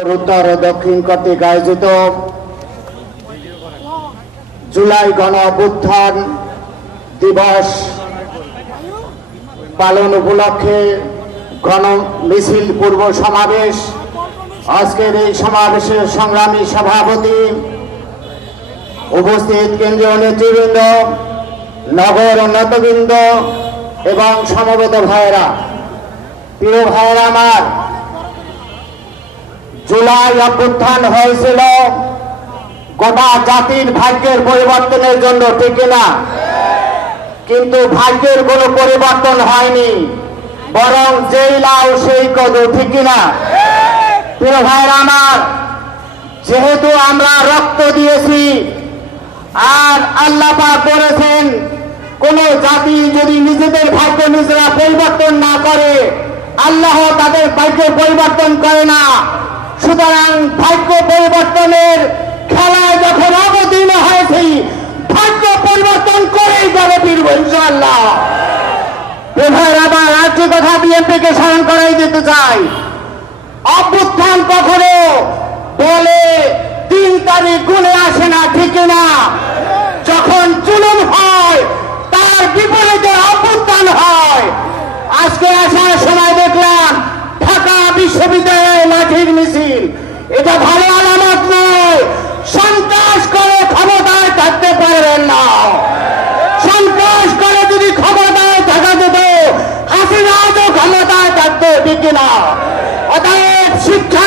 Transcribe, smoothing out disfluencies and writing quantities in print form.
উত্তর ও দক্ষিণ কর্তৃক আয়োজিত জুলাই গণ অভ্যুত্থান দিবস পালন উপলক্ষে গণ মিছিল পূর্ব সমাবেশ। আজকের এই সমাবেশের সংগ্রামী সভাপতি, উপস্থিত কেন্দ্রীয় নেতৃবৃন্দ, নগর নেতৃবৃন্দ এবং সমবেত ভাইয়েরা, প্রিয় ভাইয়েরা আমার, জুলাই অভ্যুত্থান হয়েছিল গোটা জাতির ভাগ্যের পরিবর্তনের জন্য, ঠিক না? কিন্তু ভাগ্যের কোনো পরিবর্তন হয়নি, বরং যেই লাউ সেই কদু, ঠিক না? প্রিয় ভাইরা আমার, যেহেতু আমরা রক্ত দিয়েছি আর আল্লাহ পাক বলেছেন কোন জাতি যদি নিজেদের ভাগ্য নিজেরা পরিবর্তন না করে, আল্লাহ তাদের ভাগ্য পরিবর্তন করে না। সুতরাং ভাগ্য পরিবর্তনের খেলায় যখন অবতীর্ণ হয়েছি, ভাগ্য পরিবর্তন করেই যাবে ফিরবো ইনশাআল্লাহ। আবার আরেকটি কথা বিএনপিকে স্মরণ করাই দিতে চাই, অভ্যুত্থান কখনো বলে 3 তারিখ গুনে আসে না, ঠিক না? যখন জুলুম হয় তার বিপরীতে অভ্যুত্থান হয়। আজকে আসার সময় দেখলাম ঢাকা বিশ্ববিদ্যালয়ে লাঠির মিছিল, এটা ভালো আলামত নয়। সন্ত্রাস করে ক্ষমতায় থাকতে পারবেন না। সন্ত্রাস করে যদি ক্ষমতায় থাকা যেত, হাসিনাও তো ক্ষমতায় থাকতো, ঠিক না? অতএব শিক্ষা